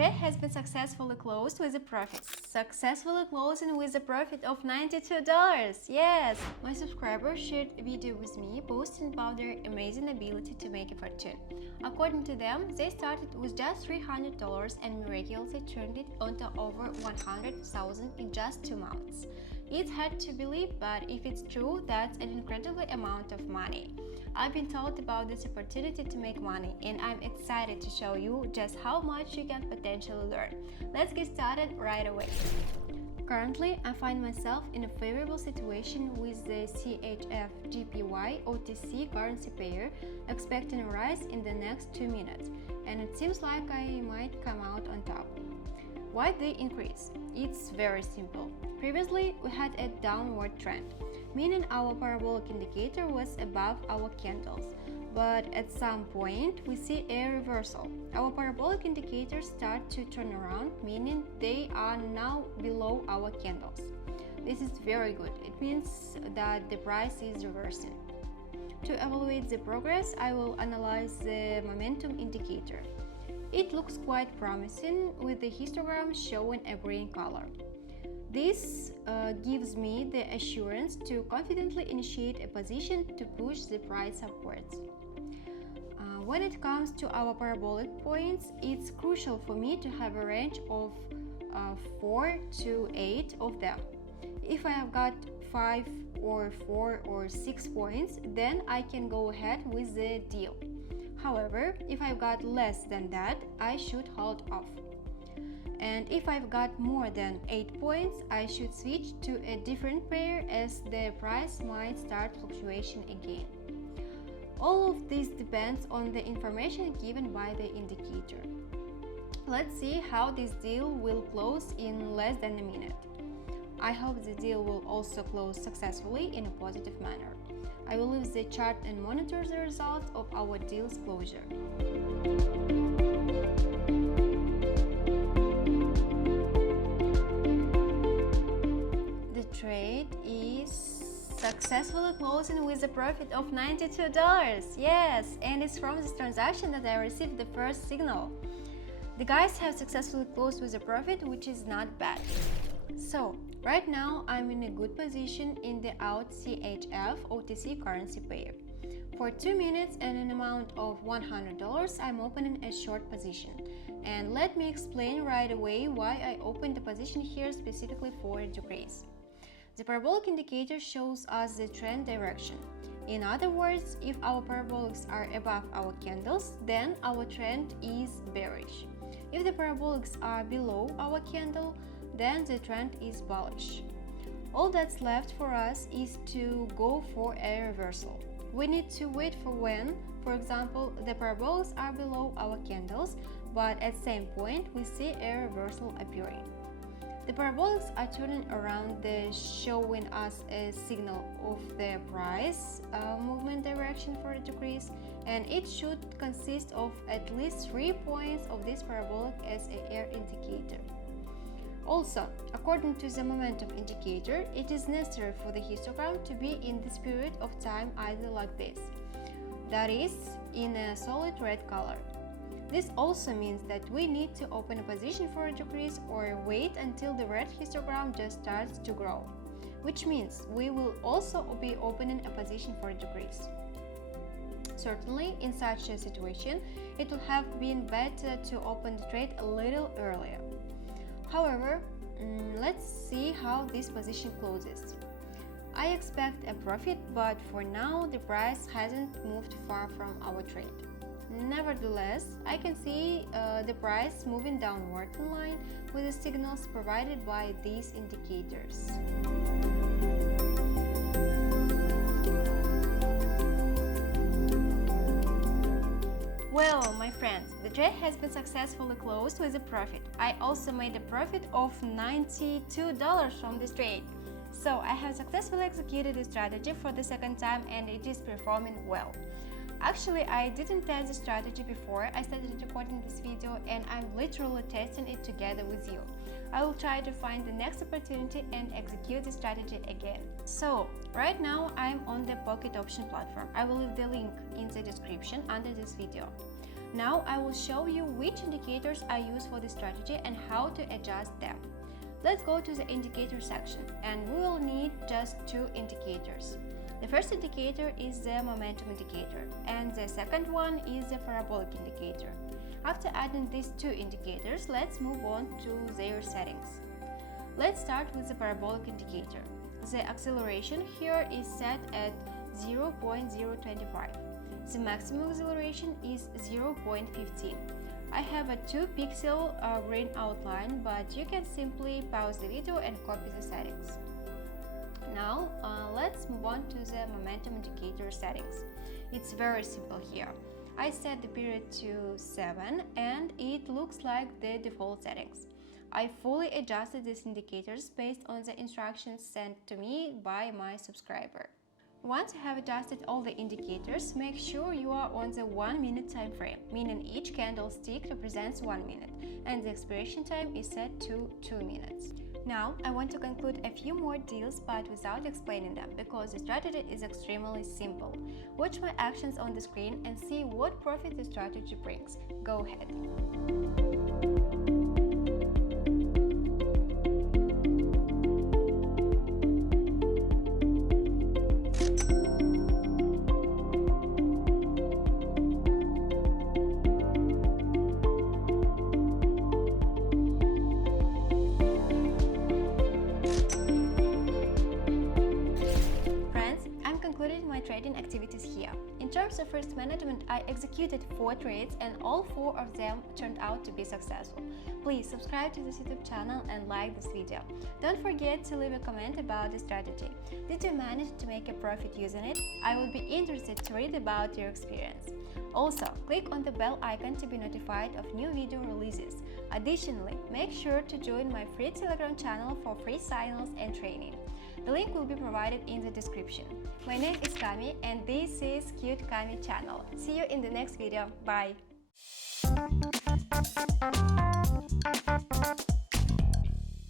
trade has been successfully closed with a profit. Successfully closing with a profit of $92. Yes! My subscribers shared a video with me boasting about their amazing ability to make a fortune. According to them, they started with just $300 and miraculously turned it onto over $100,000 in just 2 months. It's hard to believe, but if it's true, that's an incredible amount of money. I've been told about this opportunity to make money, and I'm excited to show you just how much you can potentially learn. Let's get started right away. Currently, I find myself in a favorable situation with the CHF GPY OTC currency pair, expecting a rise in the next 2 minutes, and it seems like I might come out on top. Why the increase? It's very simple. Previously, we had a downward trend, meaning our parabolic indicator was above our candles. But at some point, we see a reversal. Our parabolic indicators start to turn around, meaning they are now below our candles. This is very good. It means that the price is reversing. To evaluate the progress, I will analyze the momentum indicator. It looks quite promising, with the histogram showing a green color. This gives me the assurance to confidently initiate a position to push the price upwards. When it comes to our parabolic points, it's crucial for me to have a range of 4 to 8 of them. If I have got 5 or 4 or 6 points, then I can go ahead with the deal. However, if I've got less than that, I should hold off. And if I've got more than 8 points, I should switch to a different pair, as the price might start fluctuation again. All of this depends on the information given by the indicator. Let's see how this deal will close in less than a minute. I hope the deal will also close successfully in a positive manner. I will use the chart and monitor the results of our deal's closure. The trade is successfully closing with a profit of $92. Yes, and it's from this transaction that I received the first signal. The guys have successfully closed with a profit, which is not bad. So, right now I'm in a good position in the out CHF OTC currency pair. For 2 minutes and an amount of $100, I'm opening a short position. And let me explain right away why I opened the position here specifically for a decrease. The parabolic indicator shows us the trend direction. In other words, if our parabolics are above our candles, then our trend is bearish. If the parabolics are below our candle, then the trend is bullish. All that's left for us is to go for a reversal. We need to wait for when, for example, the parabolics are below our candles, but at the same point we see a reversal appearing. The parabolics are turning around, showing us a signal of the price movement direction for a decrease, and it should consist of at least 3 points of this parabolic as an air indicator. Also, according to the momentum indicator, it is necessary for the histogram to be in this period of time either like this, that is, in a solid red color. This also means that we need to open a position for a decrease or wait until the red histogram just starts to grow, which means we will also be opening a position for a decrease. Certainly, in such a situation, it would have been better to open the trade a little earlier. However, let's see how this position closes. I expect a profit, but for now the price hasn't moved far from our trade. Nevertheless, I can see the price moving downward in line with the signals provided by these indicators. Well, my friends, the trade has been successfully closed with a profit. I also made a profit of $92 from this trade. So I have successfully executed this strategy for the second time, and it is performing well. Actually, I didn't test the strategy before I started recording this video, and I'm literally testing it together with you. I will try to find the next opportunity and execute the strategy again. So, right now I'm on the Pocket Option platform. I will leave the link in the description under this video. Now I will show you which indicators I use for this strategy and how to adjust them. Let's go to the indicator section, and we will need just two indicators. The first indicator is the momentum indicator, and the second one is the parabolic indicator. After adding these two indicators, let's move on to their settings. Let's start with the parabolic indicator. The acceleration here is set at 0.025. The maximum acceleration is 0.15. I have a 2-pixel green outline, but you can simply pause the video and copy the settings. Now, let's move on to the momentum indicator settings. It's very simple here. I set the period to 7 and it looks like the default settings. I fully adjusted these indicators based on the instructions sent to me by my subscriber. Once you have adjusted all the indicators, make sure you are on the 1 minute time frame, meaning each candlestick represents 1 minute and the expiration time is set to 2 minutes. Now, I want to conclude a few more deals but without explaining them because the strategy is extremely simple. Watch my actions on the screen and see what profit the strategy brings. Go ahead. My trading activities here. In terms of risk management, I executed 4 trades and all 4 of them turned out to be successful. Please subscribe to this YouTube channel and like this video. Don't forget to leave a comment about the strategy. Did you manage to make a profit using it? I would be interested to read about your experience. Also, click on the bell icon to be notified of new video releases. Additionally, make sure to join my free Telegram channel for free signals and training. The link will be provided in the description. My name is Cami and this is Cute Cami channel. See you in the next video. Bye!